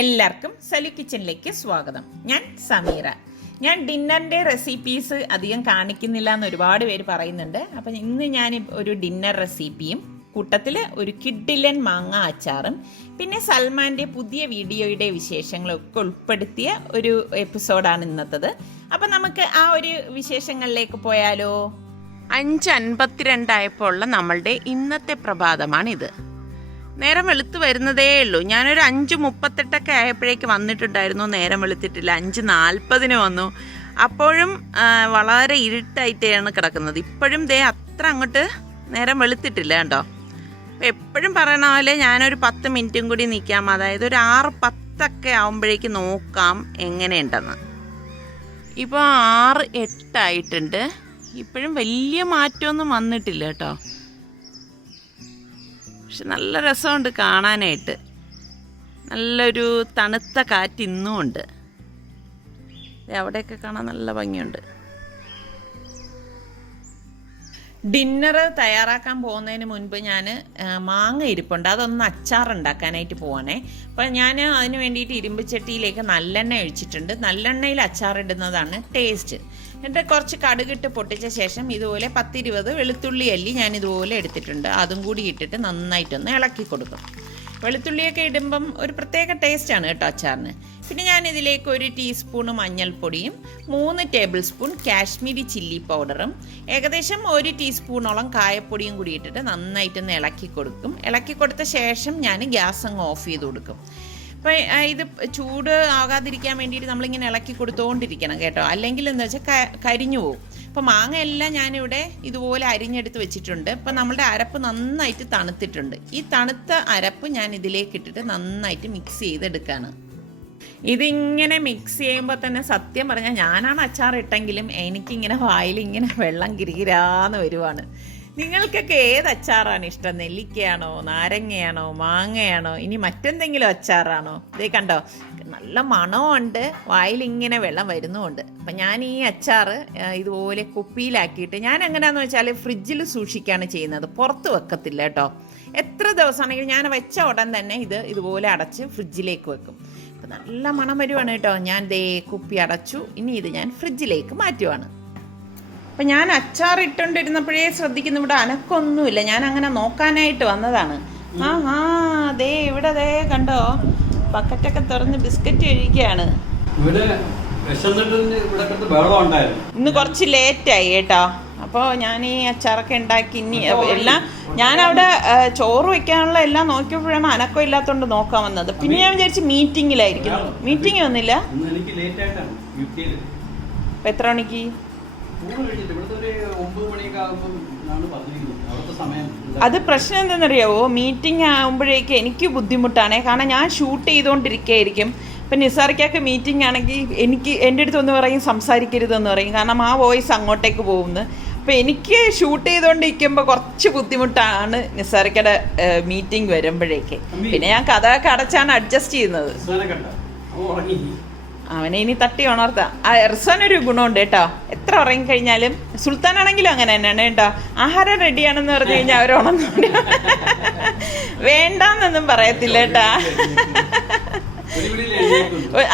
എല്ലാവർക്കും സലു കിച്ചണിലേക്ക് സ്വാഗതം. ഞാൻ സമീറ. ഞാൻ ഡിന്നറിൻ്റെ റെസിപ്പീസ് അധികം കാണിക്കുന്നില്ല എന്ന് ഒരുപാട് പേര് പറയുന്നുണ്ട്. അപ്പം ഇന്ന് ഞാൻ ഒരു ഡിന്നർ റെസിപ്പിയും കൂട്ടത്തിൽ ഒരു കിഡിലൻ മാങ്ങ അച്ചാറും പിന്നെ സൽമാൻ്റെ പുതിയ വീഡിയോയുടെ വിശേഷങ്ങളൊക്കെ ഉൾപ്പെടുത്തിയ ഒരു എപ്പിസോഡാണ് ഇന്നത്തത്. അപ്പം നമുക്ക് ആ ഒരു വിശേഷങ്ങളിലേക്ക് പോയാലോ. 5:52 ഉള്ള നമ്മളുടെ ഇന്നത്തെ പ്രഭാതമാണിത്. നേരം വെളുത്ത് വരുന്നതേ ഉള്ളൂ. ഞാനൊരു 5:38 ആയപ്പോഴേക്ക് വന്നിട്ടുണ്ടായിരുന്നു. നേരം വെളുത്തിട്ടില്ല. 5:40 വന്നു. അപ്പോഴും വളരെ ഇരുട്ടായിട്ടാണ് കിടക്കുന്നത്. ഇപ്പോഴും ദേ അത്ര അങ്ങോട്ട് നേരം വെളുത്തിട്ടില്ല കേട്ടോ. അപ്പോൾ എപ്പോഴും പറയണ പോലെ ഞാനൊരു 10 മിനിറ്റും കൂടി നിൽക്കാം, അതായത് ഒരു 6:10 ആകുമ്പോഴേക്ക് നോക്കാം എങ്ങനെയുണ്ടെന്ന്. ഇപ്പോൾ 6:08 ആയിട്ടുണ്ട്. ഇപ്പോഴും വലിയ മാറ്റമൊന്നും വന്നിട്ടില്ല കേട്ടോ. പക്ഷെ നല്ല രസമുണ്ട് കാണാനായിട്ട്. നല്ലൊരു തണുത്ത കാറ്റ് ഇന്നും ഉണ്ട്. അവിടെയൊക്കെ കാണാൻ നല്ല ഭംഗിയുണ്ട്. ഡിന്നർ തയ്യാറാക്കാൻ പോകുന്നതിന് മുൻപ് ഞാൻ മാങ്ങ ഇരിപ്പുണ്ട്, അതൊന്ന് അച്ചാറുണ്ടാക്കാനായിട്ട് പോവാണേ. അപ്പം ഞാൻ അതിന് വേണ്ടിയിട്ട് ഇരുമ്പ് ചട്ടിയിലേക്ക് നല്ലെണ്ണ ഒഴിച്ചിട്ടുണ്ട്. നല്ലെണ്ണയിൽ അച്ചാറിടുന്നതാണ് ടേസ്റ്റ്. എന്നിട്ട് കുറച്ച് കടുകിട്ട് പൊട്ടിച്ച ശേഷം ഇതുപോലെ 10-20 വെളുത്തുള്ളി അല്ലി ഞാൻ ഇതുപോലെ എടുത്തിട്ടുണ്ട്. അതും കൂടി ഇട്ടിട്ട് നന്നായിട്ടൊന്ന് ഇളക്കി കൊടുക്കും. വെളുത്തുള്ളിയൊക്കെ ഇടുമ്പം ഒരു പ്രത്യേക ടേസ്റ്റാണ് കേട്ടോ അച്ചാറിന്. പിന്നെ ഞാൻ ഇതിലേക്ക് 1 ടീസ്പൂണ് മഞ്ഞൾപ്പൊടിയും 3 ടേബിൾ സ്പൂൺ കാശ്മീരി ചില്ലി പൗഡറും ഏകദേശം 1 ടീസ്പൂണോളം കായപ്പൊടിയും കൂടി ഇട്ടിട്ട് നന്നായിട്ടൊന്ന് ഇളക്കി കൊടുക്കും. ഇളക്കി കൊടുത്ത ശേഷം ഞാൻ ഗ്യാസ് അങ്ങ് ഓഫ് ചെയ്ത് കൊടുക്കും. അപ്പം ഇത് ചൂട് ആകാതിരിക്കാൻ വേണ്ടിയിട്ട് നമ്മളിങ്ങനെ ഇളക്കി കൊടുത്തുകൊണ്ടിരിക്കണം കേട്ടോ, അല്ലെങ്കിൽ എന്താ വെച്ചാൽ കരിഞ്ഞു പോകും. അപ്പോൾ മാങ്ങ എല്ലാം ഞാനിവിടെ ഇതുപോലെ അരിഞ്ഞെടുത്ത് വെച്ചിട്ടുണ്ട്. അപ്പം നമ്മളുടെ അരപ്പ് നന്നായിട്ട് തണുത്തിട്ടുണ്ട്. ഈ തണുത്ത അരപ്പ് ഞാൻ ഇതിലേക്ക് ഇട്ടിട്ട് നന്നായിട്ട് മിക്സ് ചെയ്തെടുക്കുകയാണ്. ഇതിങ്ങനെ മിക്സ് ചെയ്യുമ്പോൾ തന്നെ സത്യം പറഞ്ഞാൽ ഞാനാണ് അച്ചാർ ഇട്ടെങ്കിലും എനിക്കിങ്ങനെ വായിൽ ഇങ്ങനെ വെള്ളം കിരികിരാന്ന് വരുവാണ്. നിങ്ങൾക്കൊക്കെ ഏത് അച്ചാറാണ് ഇഷ്ടം? നെല്ലിക്കയാണോ, നാരങ്ങയാണോ, മാങ്ങയാണോ, ഇനി മറ്റെന്തെങ്കിലും അച്ചാറാണോ? ഇതേ കണ്ടോ, നല്ല മണമുണ്ട്, വായിലിങ്ങനെ വെള്ളം വരുന്നുമുണ്ട്. അപ്പം ഞാൻ ഈ അച്ചാർ ഇതുപോലെ കുപ്പിയിലാക്കിയിട്ട് ഞാൻ എങ്ങനെയാണെന്ന് വെച്ചാൽ ഫ്രിഡ്ജിൽ സൂക്ഷിക്കുകയാണ് ചെയ്യുന്നത്, പുറത്ത് വെക്കത്തില്ല കേട്ടോ. എത്ര ദിവസമാണെങ്കിലും ഞാൻ വെച്ച ഉടൻ തന്നെ ഇതുപോലെ അടച്ച് ഫ്രിഡ്ജിലേക്ക് വെക്കും. അപ്പം നല്ല മണം വരുവാണ് കേട്ടോ. ഞാൻ ദേ കുപ്പി അടച്ചു. ഇനി ഇത് ഞാൻ ഫ്രിഡ്ജിലേക്ക് മാറ്റുവാണ്. അപ്പം ഞാൻ അച്ചാർ ഇട്ടുകൊണ്ടിരുന്നപ്പോഴേ ശ്രദ്ധിക്കുന്നു ഇവിടെ അനക്കൊന്നുമില്ല. ഞാൻ അങ്ങനെ നോക്കാനായിട്ട് വന്നതാണ്. ദേ ഇവിടെ ദേ കണ്ടോ, ബക്കറ്റൊക്കെ തുറന്ന് ബിസ്ക്കറ്റ് കഴിക്കുകയാണ്. ഇന്ന് കുറച്ച് ലേറ്റായി കേട്ടോ. അപ്പോൾ ഞാൻ ഈ അച്ചാറൊക്കെ ഉണ്ടാക്കി ഇനി എല്ലാം ഞാനവിടെ ചോറ് വെക്കാനുള്ള എല്ലാം നോക്കിയപ്പോഴാണ് അനക്കം ഇല്ലാത്തതുകൊണ്ട് നോക്കാൻ വന്നത്. പിന്നെ ഞാൻ വിചാരിച്ചു മീറ്റിങ്ങിലായിരിക്കുന്നു. മീറ്റിംഗ് വന്നില്ല. അപ്പം എത്ര മണിക്ക്? അത് പ്രശ്നം എന്താണെന്നറിയാവോ, മീറ്റിംഗ് ആകുമ്പോഴേക്ക് എനിക്ക് ബുദ്ധിമുട്ടാണേ. കാരണം ഞാൻ ഷൂട്ട് ചെയ്തുകൊണ്ടിരിക്കുകയായിരിക്കും. ഇപ്പം നിസാർക്കൊക്കെ മീറ്റിംഗ് ആണെങ്കിൽ എൻ്റെ അടുത്ത് ഒന്ന് പറയും സംസാരിക്കരുതെന്ന് പറയും, കാരണം ആ വോയിസ് അങ്ങോട്ടേക്ക് പോകുന്നു. അപ്പം എനിക്ക് ഷൂട്ട് ചെയ്തുകൊണ്ടിരിക്കുമ്പോൾ കുറച്ച് ബുദ്ധിമുട്ടാണ് നിസാർക്കയുടെ മീറ്റിംഗ് വരുമ്പോഴേക്ക്. പിന്നെ ഞാൻ കഥയൊക്കെ അടച്ചാണ് അഡ്ജസ്റ്റ് ചെയ്യുന്നത്. അവനെ ഇനി തട്ടി ഉണർത്താം. റിസ്വാനൊരു ഗുണമുണ്ട് കേട്ടോ, എത്ര ഉറങ്ങിക്കഴിഞ്ഞാലും. സുൽത്താനാണെങ്കിലും അങ്ങനെ തന്നെയാണ് കേട്ടോ. ആഹാരം റെഡിയാണെന്ന് പറഞ്ഞു കഴിഞ്ഞാൽ അവർ ഉണർന്നു വേണ്ടാന്നൊന്നും പറയത്തില്ല കേട്ടാ.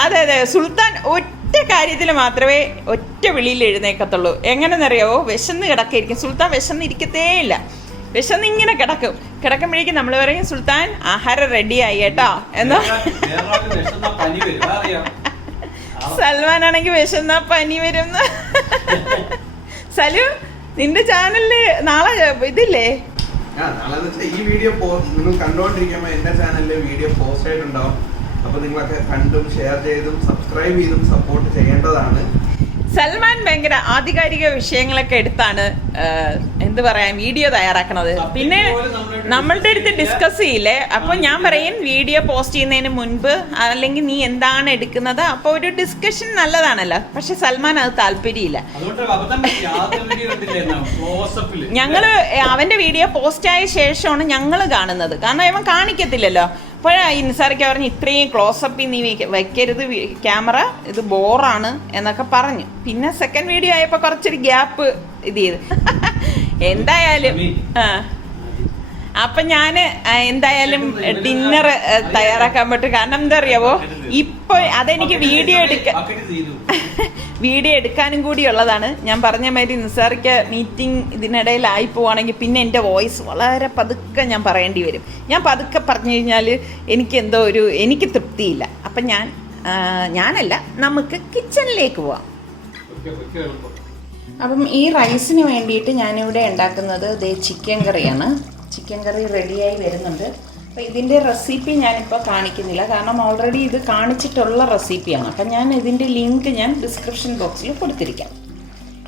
അതെ അതെ, സുൽത്താൻ ഒറ്റ കാര്യത്തിൽ മാത്രമേ ഒറ്റ വിളിയിൽ എഴുന്നേക്കത്തുള്ളൂ. എങ്ങനെയെന്നറിയാവോ, വിശന്ന് കിടക്കായിരിക്കും. സുൽത്താൻ വിശന്നിരിക്കത്തേ ഇല്ല, വിശന്നിങ്ങനെ കിടക്കുമ്പോഴേക്കും നമ്മൾ പറയും സുൽത്താൻ ആഹാരം റെഡിയായി കേട്ടോ എന്നോ. സൽമാനാണെങ്കിൽ വിശന്നാ പനി വരും. സലു, നിന്റെ ചാനലില് നാളെ ഇതില്ലേ? ഈ വീഡിയോ നിങ്ങൾ കണ്ടോണ്ടിരിക്കുമ്പോ എന്റെ ചാനലില് വീഡിയോ പോസ്റ്റ് ആയിട്ടുണ്ടാവും. അപ്പൊ നിങ്ങളൊക്കെ കണ്ടും ഷെയർ ചെയ്തും സബ്സ്ക്രൈബ് ചെയ്തും സപ്പോർട്ട് ചെയ്യേണ്ടതാണ്. സൽമാൻ ഭയങ്കര ആധികാരിക വിഷയങ്ങളൊക്കെ എടുത്താണ് എന്ത് പറയാൻ വീഡിയോ തയ്യാറാക്കണത്. പിന്നെ നമ്മളുടെ അടുത്ത് ഡിസ്കസ് ചെയ്യില്ലേ, അപ്പോൾ ഞാൻ പറയും വീഡിയോ പോസ്റ്റ് ചെയ്യുന്നതിന് മുൻപ് അല്ലെങ്കിൽ നീ എന്താണ് എടുക്കുന്നത്, അപ്പോൾ ഒരു ഡിസ്കഷൻ നല്ലതാണല്ലോ. പക്ഷെ സൽമാൻ അത് താല്പര്യമില്ല. ഞങ്ങള് അവന്റെ വീഡിയോ പോസ്റ്റായ ശേഷമാണ് ഞങ്ങൾ കാണുന്നത്, കാരണം ഇവൻ കാണിക്കത്തില്ലല്ലോ. അപ്പോൾ നിസാറിക്ക് പറഞ്ഞു ഇത്രയും ക്ലോസപ്പിൽ നീ വയ്ക്കരുത് ക്യാമറ, ഇത് ബോറാണ് എന്നൊക്കെ പറഞ്ഞു. പിന്നെ സെക്കൻഡ് വീഡിയോ ആയപ്പോൾ കുറച്ചൊരു ഗ്യാപ്പ് ഇത് ചെയ്ത് എന്തായാലും അപ്പം ഞാൻ എന്തായാലും ഡിന്നർ തയ്യാറാക്കാൻ പറ്റും. കാരണം എന്താ അറിയാവോ, ഇപ്പോൾ അതെനിക്ക് വീഡിയോ എടുക്കാനും കൂടി ഉള്ളതാണ്. ഞാൻ പറഞ്ഞ മാതിരി നിസാറിക്ക് മീറ്റിംഗ് ഇതിനിടയിലായി പോവാണെങ്കിൽ പിന്നെ എൻ്റെ വോയിസ് വളരെ പതുക്കെ ഞാൻ പറയേണ്ടി വരും. ഞാൻ പതുക്കെ പറഞ്ഞു കഴിഞ്ഞാൽ എനിക്ക് തൃപ്തിയില്ല. അപ്പം ഞാനല്ല, നമുക്ക് കിച്ചണിലേക്ക് പോവാം. അപ്പം ഈ റൈസിന് വേണ്ടിയിട്ട് ഞാനിവിടെ ഉണ്ടാക്കുന്നത് ചിക്കൻ കറിയാണ്. ചിക്കൻ കറി റെഡിയായി വരുന്നുണ്ട്. അപ്പോൾ ഇതിൻ്റെ റെസിപ്പി ഞാനിപ്പോൾ കാണിക്കുന്നില്ല, കാരണം ഓൾറെഡി ഇത് കാണിച്ചിട്ടുള്ള റെസിപ്പിയാണ്. അപ്പം ഞാൻ ഇതിൻ്റെ ലിങ്ക് ഡിസ്ക്രിപ്ഷൻ ബോക്സിൽ കൊടുത്തിരിക്കാം.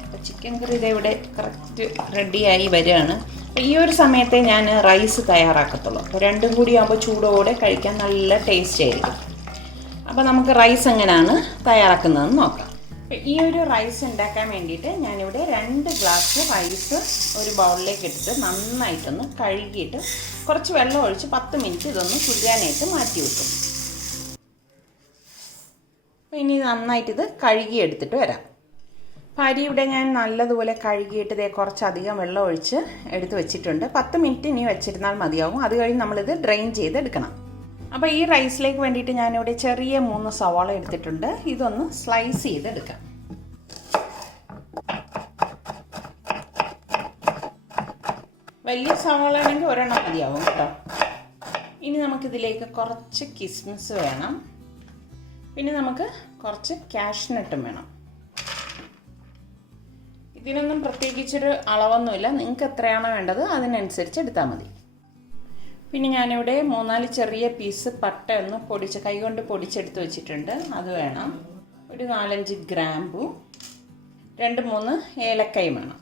അപ്പോൾ ചിക്കൻ കറി ഇതെവിടെ കറക്റ്റ് റെഡിയായി വരികയാണ്. അപ്പോൾ ഈ ഒരു സമയത്തെ ഞാൻ റൈസ് തയ്യാറാക്കത്തുള്ളൂ. അപ്പോൾ രണ്ടും കൂടി ആകുമ്പോൾ ചൂടോടെ കഴിക്കാൻ നല്ല ടേസ്റ്റ് ആയിരിക്കും. അപ്പോൾ നമുക്ക് റൈസ് എങ്ങനെയാണ് തയ്യാറാക്കുന്നതെന്ന് നോക്കാം. അപ്പോൾ ഈ ഒരു റൈസ് ഉണ്ടാക്കാൻ വേണ്ടിയിട്ട് ഞാനിവിടെ 2 ഗ്ലാസ് റൈസ് ഒരു ബൗളിലേക്ക് ഇട്ടിട്ട് നന്നായിട്ടൊന്ന് കഴുകിയിട്ട് കുറച്ച് വെള്ളം ഒഴിച്ച് 10 മിനിറ്റ് ഇതൊന്ന് കുതിരാനായിട്ട് മാറ്റി വെക്കും. അപ്പോൾ ഇനി നന്നായിട്ട് ഇത് കഴുകിയെടുത്തിട്ട് വരാം. അപ്പോൾ അരി ഇവിടെ ഞാൻ നല്ലതുപോലെ കഴുകിയിട്ട് കുറച്ചധികം വെള്ളം ഒഴിച്ച് എടുത്ത് വെച്ചിട്ടുണ്ട്. 10 മിനിറ്റ് ഇനി വെച്ചിരുന്നാൽ മതിയാവും. അത് കഴിഞ്ഞ് നമ്മളിത് ഡ്രെയിൻ ചെയ്തെടുക്കണം. അപ്പോൾ ഈ റൈസിലേക്ക് വേണ്ടിയിട്ട് ഞാനിവിടെ ചെറിയ 3 സവാള എടുത്തിട്ടുണ്ട്. ഇതൊന്ന് സ്ലൈസ് ചെയ്തെടുക്കാം. വലിയ സവാള ആണെങ്കിൽ ഒരെണ്ണം മതിയാവും കേട്ടോ. ഇനി നമുക്കിതിലേക്ക് കുറച്ച് കിസ്മിസ് വേണം. പിന്നെ നമുക്ക് കുറച്ച് കാഷ്നട്ടും വേണം. ഇതിനൊന്നും പ്രത്യേകിച്ചൊരു അളവൊന്നുമില്ല, നിങ്ങൾക്ക് എത്രയാണോ വേണ്ടത് അതിനനുസരിച്ച് എടുത്താൽ മതി. പിന്നെ ഞാനിവിടെ 3-4 ചെറിയ പീസ് പട്ട ഒന്ന് കൈകൊണ്ട് പൊടിച്ചെടുത്ത് വെച്ചിട്ടുണ്ട്, അത് വേണം. ഒരു 4-5 ഗ്രാമ്പു, 2-3 ഏലക്കായും വേണം.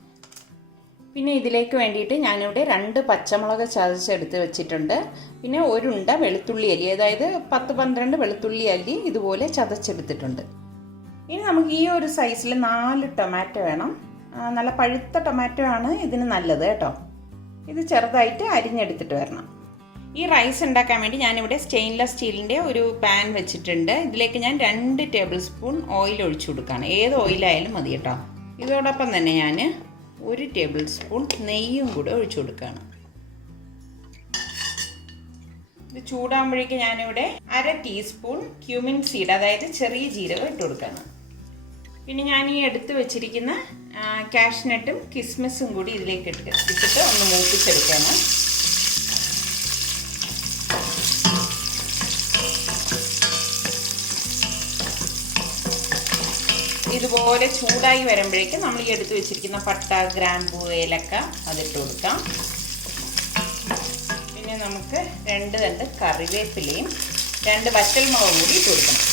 പിന്നെ ഇതിലേക്ക് വേണ്ടിയിട്ട് ഞാനിവിടെ 2 പച്ചമുളക് ചതച്ചെടുത്ത് വെച്ചിട്ടുണ്ട്. പിന്നെ ഒരുണ്ട വെളുത്തുള്ളി അല്ലി, അതായത് 10-12 വെളുത്തുള്ളി അല്ലി ഇതുപോലെ ചതച്ചെടുത്തിട്ടുണ്ട്. ഇനി നമുക്ക് ഈ ഒരു സൈസിൽ 4 ടൊമാറ്റോ വേണം. നല്ല പഴുത്ത ടൊമാറ്റോ ആണ് ഇതിന് നല്ലത് കേട്ടോ. ഇത് ചെറുതായിട്ട് അരിഞ്ഞെടുത്തിട്ട് വരണം. ഈ റൈസ് ഉണ്ടാക്കാൻ വേണ്ടി ഞാനിവിടെ സ്റ്റെയിൻലെസ് സ്റ്റീലിൻ്റെ ഒരു പാൻ വെച്ചിട്ടുണ്ട്. ഇതിലേക്ക് ഞാൻ 2 ടേബിൾ സ്പൂൺ ഓയിൽ ഒഴിച്ചു കൊടുക്കുകയാണ്. ഏത് ഓയിലായാലും മതി കേട്ടോ. ഇതോടൊപ്പം തന്നെ ഞാൻ 1 ടേബിൾ സ്പൂൺ നെയ്യും കൂടെ ഒഴിച്ചു കൊടുക്കുകയാണ്. ഇത് ചൂടാകുമ്പോഴേക്ക് ഞാനിവിടെ 1/2 ടീസ്പൂൺ ക്യൂമിൻ സീഡ്, അതായത് ചെറിയ ജീരകം ഇട്ട് കൊടുക്കുകയാണ്. പിന്നെ ഞാൻ ഈ എടുത്ത് വെച്ചിരിക്കുന്ന കാഷ്നട്ടും കിസ്മിസും കൂടി ഇതിലേക്ക് ഇട്ടിട്ട് ഒന്ന് മൂപ്പിച്ചെടുക്കുകയാണ്. ഇതുപോലെ ചൂടായി വരുമ്പോഴേക്കും നമ്മൾ ഈ എടുത്ത് വെച്ചിരിക്കുന്ന പട്ട, ഗ്രാമ്പൂ, ഏലക്ക അതിട്ട് കൊടുക്കാം. പിന്നെ നമുക്ക് 2 തണ്ട് കറിവേപ്പിലയും 2 വറ്റൽമുളകും കൂടി ഇട്ട് കൊടുക്കണം.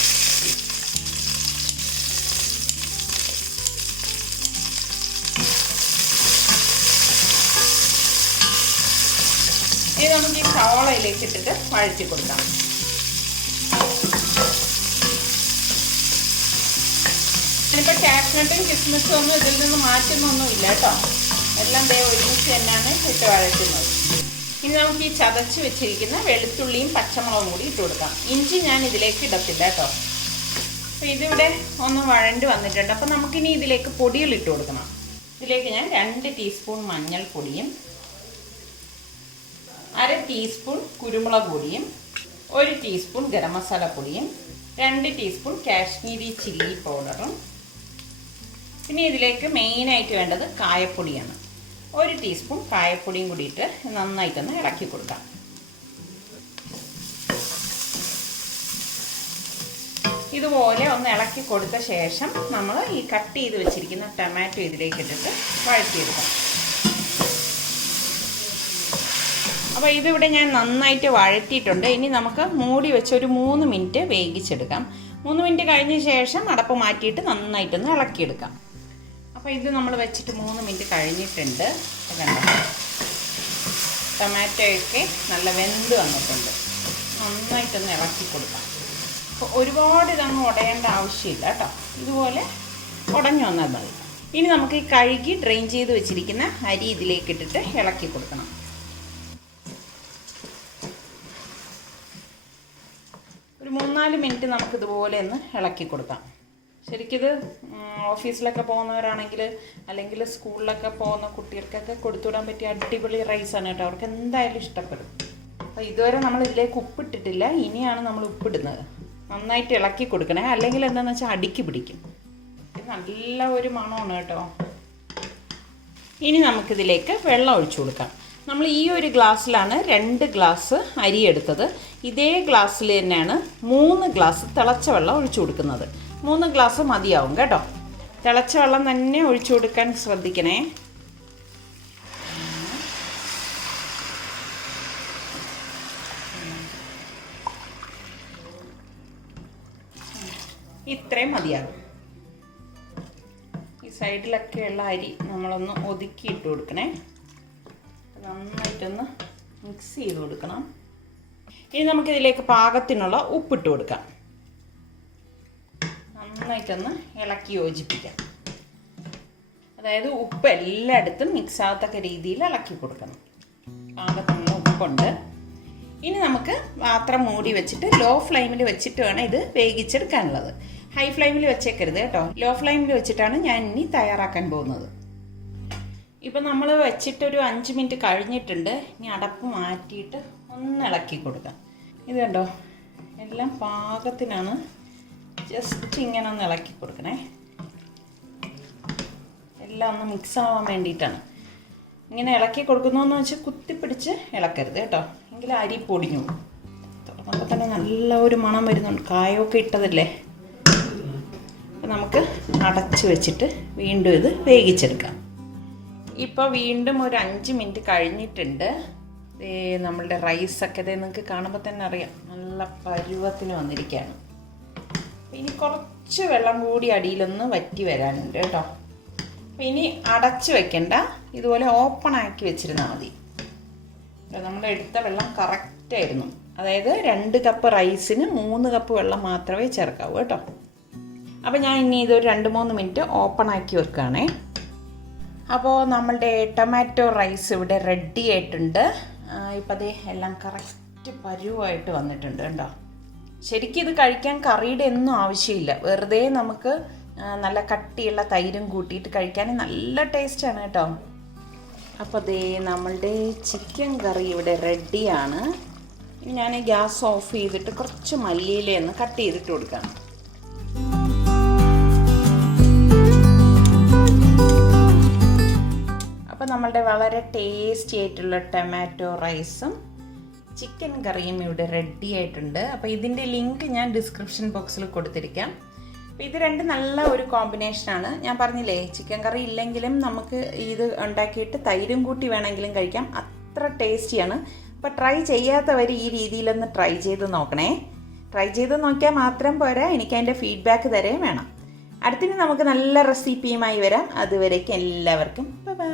ഇനി നമുക്ക് ഈ സവാളയിലേക്ക് ഇട്ടിട്ട് വഴറ്റി കൊടുക്കാം. ഞാനിപ്പോൾ കാഷ്നട്ടും കിസ്മിസും ഒന്നും ഇതിൽ നിന്ന് മാറ്റുന്നൊന്നും ഇല്ല കേട്ടോ. എല്ലാം ഒരുമിച്ച് തന്നെയാണ് ഇട്ട് വഴറ്റുന്നത്. ഇനി നമുക്ക് ഈ ചതച്ച് വെച്ചിരിക്കുന്ന വെളുത്തുള്ളിയും പച്ചമുളകും കൂടി ഇട്ട് കൊടുക്കാം. ഇഞ്ചി ഞാൻ ഇതിലേക്ക് ഇടത്തില്ല കേട്ടോ. അപ്പോൾ ഇതിവിടെ ഒന്ന് വഴണ്ട് വന്നിട്ടുണ്ട്. അപ്പോൾ നമുക്കിനി ഇതിലേക്ക് പൊടികൾ ഇട്ട് കൊടുക്കണം. ഇതിലേക്ക് ഞാൻ 2 ടീസ്പൂൺ മഞ്ഞൾപ്പൊടിയും 1/2 ടീസ്പൂൺ കുരുമുളക് പൊടിയും 1 ടീസ്പൂൺ ഗരം മസാല പൊടിയും 2 ടീസ്പൂൺ കാശ്മീരി ചില്ലി പൗഡറും, പിന്നെ ഇതിലേക്ക് മെയിനായിട്ട് വേണ്ടത് കായപ്പൊടിയാണ്. 1 ടീസ്പൂൺ കായപ്പൊടിയും കൂടിയിട്ട് നന്നായിട്ടൊന്ന് ഇളക്കി കൊടുക്കാം. ഇതുപോലെ ഒന്ന് ഇളക്കി കൊടുത്ത ശേഷം നമ്മൾ ഈ കട്ട് ചെയ്ത് വെച്ചിരിക്കുന്ന ടൊമാറ്റോ ഇതിലേക്ക് ഇട്ടിട്ട് വഴറ്റിയെടുക്കാം. അപ്പോൾ ഇതിവിടെ ഞാൻ നന്നായിട്ട് വഴറ്റിയിട്ടുണ്ട്. ഇനി നമുക്ക് മൂടി വെച്ച് ഒരു 3 മിനിറ്റ് വേവിച്ചെടുക്കാം. 3 മിനിറ്റ് കഴിഞ്ഞ ശേഷം അടപ്പ് മാറ്റിയിട്ട് നന്നായിട്ടൊന്ന് ഇളക്കിയെടുക്കാം. അപ്പോൾ ഇത് നമ്മൾ വെച്ചിട്ട് 3 മിനിറ്റ് കഴിഞ്ഞിട്ടുണ്ട്. കണ്ടോ, ടൊമാറ്റോയൊക്കെ നല്ല വെന്ത് വന്നിട്ടുണ്ട്. നന്നായിട്ടൊന്ന് ഇളക്കി കൊടുക്കാം. അപ്പോൾ ഒരുപാട് ഇതങ്ങ് ഉടയേണ്ട ആവശ്യമില്ല കേട്ടോ. ഇതുപോലെ ഉടഞ്ഞു വന്നാൽ മതി. ഇനി നമുക്ക് ഈ കഴുകി ഡ്രെയിൻ ചെയ്ത് വെച്ചിരിക്കുന്ന അരി ഇതിലേക്ക് ഇട്ടിട്ട് ഇളക്കി കൊടുക്കണം. ഒരു 3-4 മിനിറ്റ് നമുക്കിതുപോലെ ഒന്ന് ഇളക്കി കൊടുക്കാം. ശരിക്കിത് ഓഫീസിലൊക്കെ പോകുന്നവരാണെങ്കിൽ അല്ലെങ്കിൽ സ്കൂളിലൊക്കെ പോകുന്ന കുട്ടികൾക്കൊക്കെ കൊടുത്തുവിടാൻ പറ്റിയ അടിപൊളി റൈസാണ് കേട്ടോ. അവർക്ക് എന്തായാലും ഇഷ്ടപ്പെടും. അപ്പോൾ ഇതുവരെ നമ്മൾ ഇതിലേക്ക് ഉപ്പിട്ടിട്ടില്ല, ഇനിയാണ് നമ്മൾ ഉപ്പിടുന്നത്. നന്നായിട്ട് ഇളക്കി കൊടുക്കണേ, അല്ലെങ്കിൽ എന്താണെന്ന് വെച്ചാൽ അടിക്ക് പിടിക്കും. നല്ല ഒരു മണമാണ് കേട്ടോ. ഇനി നമുക്കിതിലേക്ക് വെള്ളം ഒഴിച്ചു കൊടുക്കാം. നമ്മൾ ഈ ഒരു ഗ്ലാസ്സിലാണ് 2 ഗ്ലാസ് അരി എടുത്തത്. ഇതേ ഗ്ലാസ്സിൽ തന്നെയാണ് 3 ഗ്ലാസ് തിളച്ച വെള്ളം ഒഴിച്ചു കൊടുക്കുന്നത്. 3 ഗ്ലാസ് മതിയാവും കേട്ടോ. തിളച്ച വെള്ളം തന്നെ ഒഴിച്ചു കൊടുക്കാൻ ശ്രദ്ധിക്കണേ. ഇത്രയും മതിയാകും. ഈ സൈഡിലൊക്കെയുള്ള അരി നമ്മളൊന്ന് ഒതുക്കി ഇട്ട് കൊടുക്കണേ. നന്നായിട്ടൊന്ന് മിക്സ് ചെയ്ത് കൊടുക്കണം. ഇനി നമുക്കിതിലേക്ക് പാകത്തിനുള്ള ഉപ്പിട്ട് കൊടുക്കാം. നന്നായിട്ടൊന്ന് ഇളക്കി യോജിപ്പിക്കാം. അതായത് ഉപ്പ് എല്ലായിടത്തും മിക്സ് ആകത്തക്ക രീതിയിൽ ഇളക്കി കൊടുക്കണം. പാകത്തിനുള്ള ഉപ്പുണ്ട്. ഇനി നമുക്ക് പാത്രം മൂടി വെച്ചിട്ട് ലോ ഫ്ലെയിമിൽ വെച്ചിട്ട് വേണം ഇത് വേവിച്ചെടുക്കാനുള്ളത്. ഹൈ ഫ്ലെയിമിൽ വെച്ചേക്കരുത് കേട്ടോ. ലോ ഫ്ലെയിമിൽ വെച്ചിട്ടാണ് ഞാൻ ഇനി തയ്യാറാക്കാൻ പോകുന്നത്. ഇപ്പം നമ്മൾ വെച്ചിട്ടൊരു 5 മിനിറ്റ് കഴിഞ്ഞിട്ടുണ്ട്. ഇനി അടപ്പ് മാറ്റിയിട്ട് ഒന്ന് ഇളക്കി കൊടുക്കാം. ഇത് കണ്ടോ, എല്ലാം പാകത്തിനാണ്. ജസ്റ്റ് ഇങ്ങനെ ഒന്ന് ഇളക്കി കൊടുക്കണേ. എല്ലാം ഒന്ന് മിക്സ് ആവാൻ വേണ്ടിയിട്ടാണ് ഇങ്ങനെ ഇളക്കി കൊടുക്കുന്നതെന്ന് വെച്ചാൽ കുത്തിപ്പിടിച്ച് ഇളക്കരുത് കേട്ടോ, എങ്കിൽ അരി പൊടിഞ്ഞു. തുടങ്ങുമ്പോൾ തന്നെ നല്ല ഒരു മണം വരുന്നുണ്ട്, കായമൊക്കെ ഇട്ടതല്ലേ. അപ്പം നമുക്ക് അടച്ച് വെച്ചിട്ട് വീണ്ടും ഇത് വേവിച്ചെടുക്കാം. ഇപ്പോൾ വീണ്ടും ഒരു 5 മിനിറ്റ് കഴിഞ്ഞിട്ടുണ്ട്. നമ്മളുടെ റൈസൊക്കെ നിങ്ങൾക്ക് കാണുമ്പോൾ തന്നെ അറിയാം നല്ല പരുവത്തിന് വന്നിരിക്കുകയാണ്. ഇനി കുറച്ച് വെള്ളം കൂടി അടിയിലൊന്ന് വറ്റി വരാനുണ്ട് കേട്ടോ. അപ്പം ഇനി അടച്ച് വെക്കണ്ട, ഇതുപോലെ ഓപ്പൺ ആക്കി വെച്ചിരുന്നാൽ മതി. നമ്മൾ എടുത്ത വെള്ളം കറക്റ്റായിരുന്നു. അതായത് 2 കപ്പ് റൈസിന് 3 കപ്പ് വെള്ളം മാത്രമേ ചേർക്കാവൂ കേട്ടോ. അപ്പോൾ ഞാൻ ഇനി ഇതൊരു 2-3 മിനിറ്റ് ഓപ്പൺ ആക്കി വെക്കുകയാണേ. അപ്പോൾ നമ്മളുടെ ടൊമാറ്റോ റൈസ് ഇവിടെ റെഡി ആയിട്ടുണ്ട്. ഇപ്പം അതേ എല്ലാം കറക്റ്റ് പരുവായിട്ട് വന്നിട്ടുണ്ട് കേട്ടോ. ശരിക്കും ഇത് കഴിക്കാൻ കറിയുടെ ഒന്നും ആവശ്യമില്ല, വെറുതെ നമുക്ക് നല്ല കട്ടിയുള്ള തൈരും കൂട്ടിയിട്ട് കഴിക്കാൻ നല്ല ടേസ്റ്റാണ് കേട്ടോ. അപ്പോൾ അതേ നമ്മളുടെ ചിക്കൻ കറി ഇവിടെ റെഡിയാണ്. ഇനി ഞാൻ ഗ്യാസ് ഓഫ് ചെയ്തിട്ട് കുറച്ച് മല്ലിയിലയൊന്ന് കട്ട് ചെയ്തിട്ട് കൊടുക്കാം. അപ്പോൾ നമ്മളുടെ വളരെ ടേസ്റ്റി ആയിട്ടുള്ള ടൊമാറ്റോ റൈസും ചിക്കൻ കറിയും ഇവിടെ റെഡി ആയിട്ടുണ്ട്. അപ്പോൾ ഇതിൻ്റെ ലിങ്ക് ഞാൻ ഡിസ്ക്രിപ്ഷൻ ബോക്സിൽ കൊടുത്തിരിക്കാം. അപ്പോൾ ഇത് രണ്ടും നല്ല ഒരു കോമ്പിനേഷനാണ്. ഞാൻ പറഞ്ഞില്ലേ, ചിക്കൻ കറി ഇല്ലെങ്കിലും നമുക്ക് ഇത് ഉണ്ടാക്കിയിട്ട് തൈരും കൂട്ടി വേണമെങ്കിലും കഴിക്കാം, അത്ര ടേസ്റ്റിയാണ്. അപ്പോൾ ട്രൈ ചെയ്യാത്തവർ ഈ രീതിയിലൊന്ന് ട്രൈ ചെയ്ത് നോക്കണേ. ട്രൈ ചെയ്ത് നോക്കിയാൽ മാത്രം പോരാ, എനിക്ക് അതിൻ്റെ ഫീഡ്ബാക്ക് തരുകയും വേണം. അടുത്തിന് നമുക്ക് നല്ല റെസിപ്പിയുമായി വരാം. അതുവരേക്കും എല്ലാവർക്കും ബൈ.